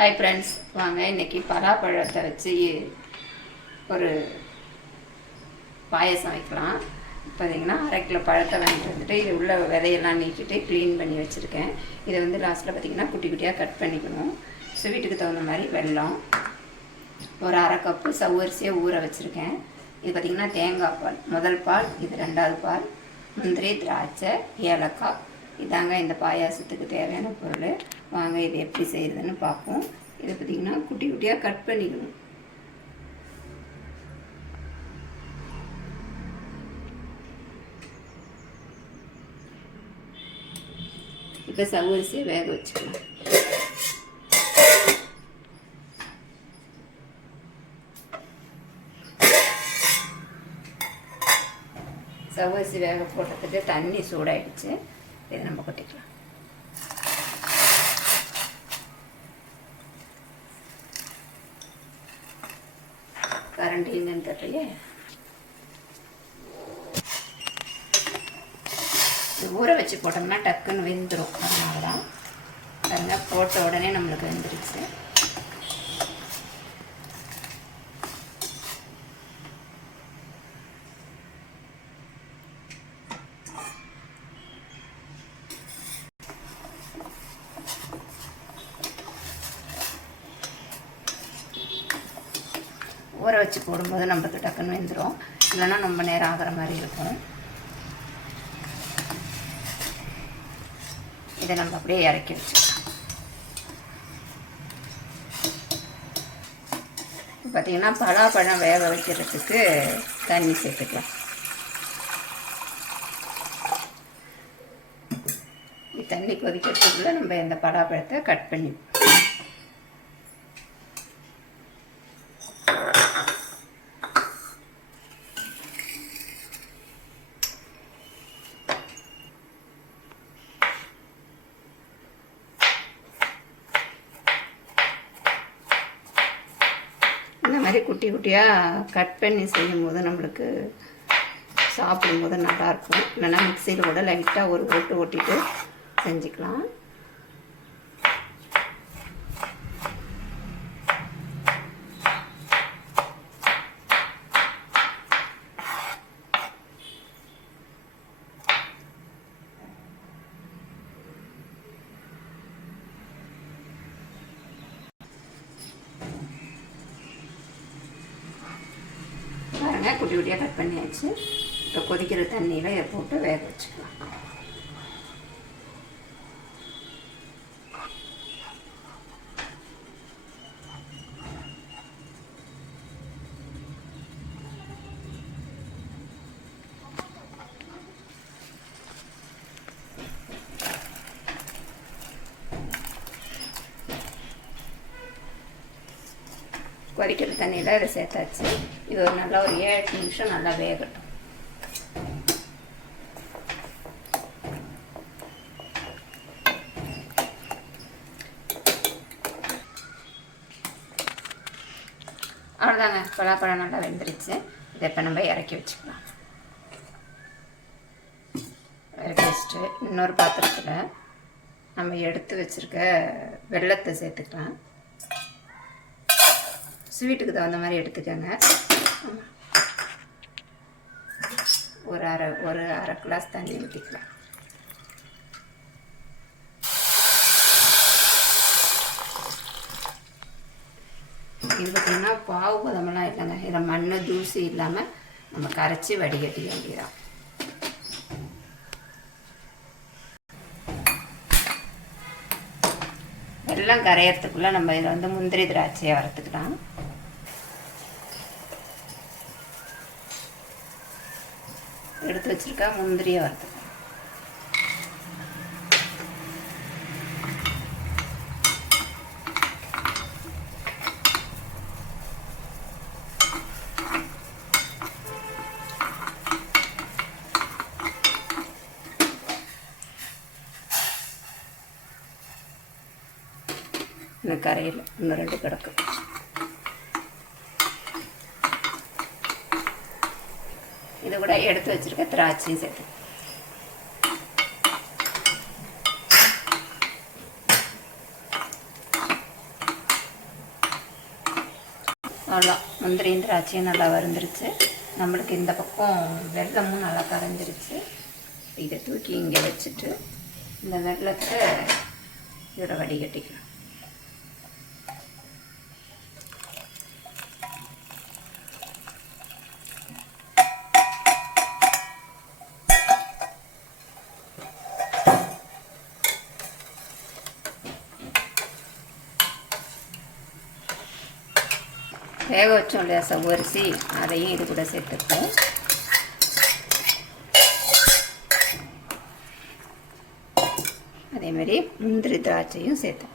Hi friends வாங்க இன்னைக்கு பலாப்பழத்தை வச்சு ஒரு பாயசம் வைக்கலாம். பார்த்தீங்கன்னா அரை கிலோ பழத்தை வாங்கிட்டு வந்துட்டு இது உள்ள விதையெல்லாம் நீக்கிட்டு க்ளீன் பண்ணி வச்சுருக்கேன். இதை வந்து லாஸ்ட்டில் பார்த்தீங்கன்னா குட்டி குட்டியாக கட் பண்ணிக்கணும். ஸ்வீட்டுக்கு தகுந்த மாதிரி வெல்லம் ஒரு அரை கப்பு சவ்வரிசியை ஊற வச்சுருக்கேன். இது பார்த்திங்கன்னா தேங்காய் பால் முதல் பால் இது ரெண்டாவது பால் முந்திரி திராட்சை ஏலக்காய் இதாங்க இந்த பாயாசத்துக்கு தேவையான பொருள். வாங்க இது எப்படி செய்கிறதுன்னு பார்ப்போம். இதை பார்த்திங்கன்னா குட்டி குட்டியாக கட் பண்ணிக்கணும். இப்போ சவ்வரிசியை வேக வச்சுக்கலாம். சவ்வரிசி வேக போட்டதுக்கு தண்ணி சூடாயிடுச்சு. இதை நம்ம கொட்டிக்கலாம். கரண்ட் எங்கன்னு தெரியலையே? ஊற வச்சு போட்டோம்னா டக்குன்னு வெந்துடும் அதனால தான் பாருங்கள் போட்ட உடனே நம்மளுக்கு வெந்துருச்சு. ஊற வச்சு போடும்போது நம்மளுக்கு டக்குன்னு வெந்துடும் இல்லைன்னா ரொம்ப நேரம் ஆகிற மாதிரி இருக்கும். இதை நம்ம அப்படியே இறக்கி வச்சுக்கலாம். பார்த்தீங்கன்னா பலாப்பழம் வேக வைக்கிறதுக்கு தண்ணி சேர்த்துக்கலாம். தண்ணி கொதிக்கிறதுக்குள்ளே நம்ம இந்த பலாப்பழத்தை கட் பண்ணி இந்த மாதிரி குட்டி குட்டியாக கட் பண்ணி செய்யும்போது நம்மளுக்கு சாப்பிடும்போது நல்லாயிருக்கும் இல்லைன்னா மிக்சியில் கூட லைட்டாக ஒரு ஓட்டு ஓட்டிட்டு செஞ்சுக்கலாம். பாருங்கள் குட்டி குட்டியாக கட் பண்ணியாச்சு. இப்போ கொதிக்கிற தண்ணியில் போட்டு வேக வச்சுக்கலாம். கொதிக்கிற தண்ணியில் இதை சேர்த்தாச்சு இது ஒரு நல்லா ஒரு ஏழு எட்டு நிமிஷம் நல்லா வேகட்டும். அவ்வளோதாங்க. பலாப்பழம் நல்லா வெந்துருச்சு. இதை இப்போ நம்ம இறக்கி வச்சுக்கலாம். இறக்கி வச்சுட்டு இன்னொரு பாத்திரத்தில் நம்ம எடுத்து வச்சுருக்க வெள்ளத்தை சேர்த்துக்கலாம். ஸ்வீட்டுக்கு தகுந்த மாதிரி எடுத்துக்கோங்க. ஒரு அரை ஒரு அரை கிளாஸ் தண்ணி ஊற்றிக்கலாம் இது பார்த்திங்கன்னா பாவு பதமெல்லாம் இல்லைங்க. இதில் மண் தூசி இல்லாமல் நம்ம கரைச்சி வடிகட்டி வேண்டியதான் வெள்ளம் கரையிறதுக்குள்ளே நம்ம இதில் வந்து முந்திரி திராட்சையை வறுத்துக்கலாம். வச்சுருக்கேன் முந்திரியை வறுத்துக்கலாம். இன்னும் கரையில் இன்னும் ரெண்டு கிடக்கு. கூட எடுத்து வச்சிருக்கேன் திராட்சையும் சேர்த்து. அவ்வளோ முந்திரியும் திராட்சையும் நல்லா வருந்துருச்சு நம்மளுக்கு இந்த பக்கம் வெள்ளமும் நல்லா கரைஞ்சிருச்சு. இதை தூக்கி இங்கே வச்சுட்டு இந்த வெள்ளத்தை இதோட வடிகட்டிக்கலாம். வேக வச்சோம் இல்லையா சவ்வரிசி அதையும் இது கூட சேர்த்துப்போம். அதேமாரி முந்திரி திராட்சையும் சேர்த்து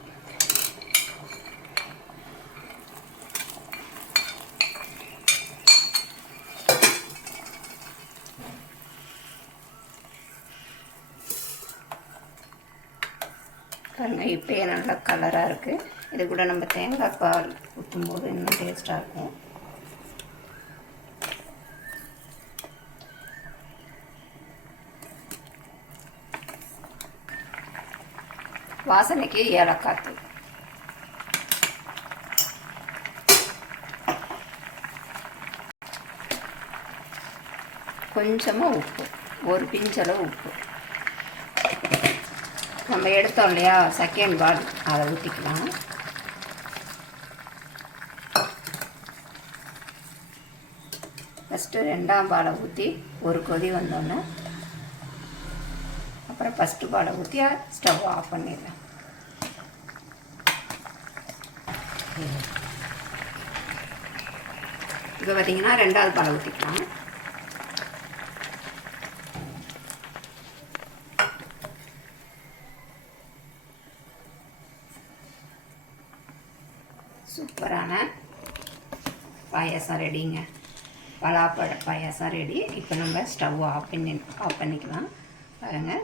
பாருங்க இப்போயே நல்லா கலராக இருக்குது இது கூட நம்ம தேங்காய் பால் ஊற்றும்போது இன்னும் டேஸ்ட்டாக இருக்கும். வாசனைக்கு ஏலக்காய் தூள் கொஞ்சமாக உப்பு ஒரு பிஞ்சளவு உப்பு. நம்ம எடுத்தோம் இல்லையா செகண்ட் பால் அதை ஊற்றிக்கலாம் ஃபஸ்ட்டு ரெண்டாம் பாலை ஊற்றி ஒரு கொதி வந்தோன்னே அப்புறம் ஃபஸ்ட்டு பாலை ஊற்றி ஸ்டவ் ஆஃப் பண்ணிடுறேன். இப்போ பார்த்தீங்கன்னா ரெண்டாவது பாலை ஊற்றிக்கலாம் சூப்பரான பாயாசம் ரெடிங்க. பலாப்பழ பாயாசம் ரெடி இப்போ நம்ம ஸ்டவ் ஆஃப் பண்ணி ஆஃப் பண்ணிக்கலாம். பாருங்கள்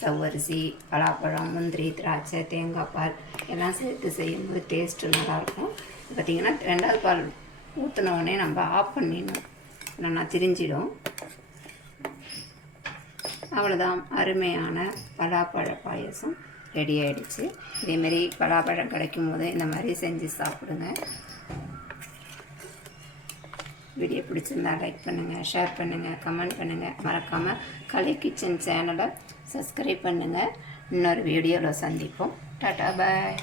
சவ்வரிசி பலாப்பழம் முந்திரி திராட்சை தேங்காய் பால் எல்லாம் சேர்த்து செய்யும்போது டேஸ்ட்டு நல்லாயிருக்கும். பார்த்திங்கன்னா ரெண்டாவது பால் ஊற்றின உடனே நம்ம ஆஃப் பண்ணிடணும். இல்லைன்னா திரிஞ்சிடும். அவ்வளோதான் அருமையான பலாப்பழ பாயசம் ரெடி ஆகிடுச்சு இதேமாரி பலாப்பழம் கிடைக்கும் போது இந்த மாதிரி செஞ்சு சாப்பிடுங்க. வீடியோ பிடிச்சிருந்தா லைக் பண்ணுங்கள் ஷேர் பண்ணுங்கள் கமெண்ட் பண்ணுங்கள் மறக்காமல் கலை கிச்சன் சேனலை சப்ஸ்கிரைப் பண்ணுங்கள் இன்னொரு வீடியோவில் சந்திப்போம். டாட்டா பாய்